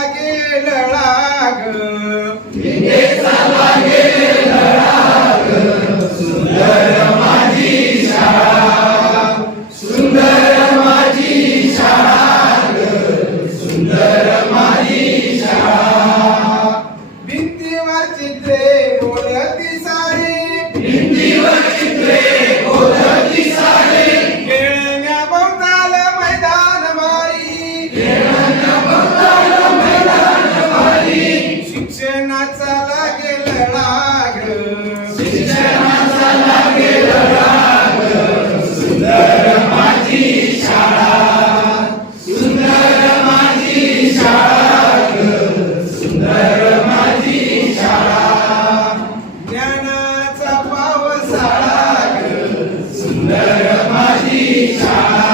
लागेल लाग Krishna.